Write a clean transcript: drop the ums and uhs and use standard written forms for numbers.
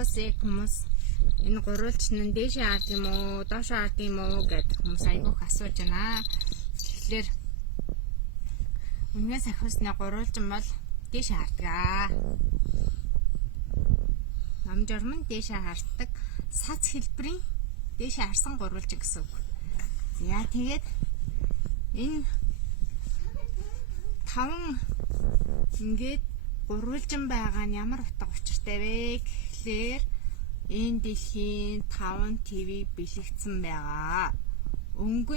бас яг хүмүүс энэ гурвалч нь дээшээ хард юм уу, доошоо хард юм уу гэдэг хүмүүс айгүйх асууж байна. Тэгэхээр үнээс ахиусны гурвалжин бол дээшээ хардгаа. Ном журмын дээшээ харддаг сац хэлбэрийн дээшээ харсан гурвалжин гэсэн үг. За тэгээд энэ 5 ингээд гурвалжин байгаа нь ямар утга учиртай вэ гэхлээр энэ дэлхийн 5 ТV бэлэгдсэн байгаа. Өнгө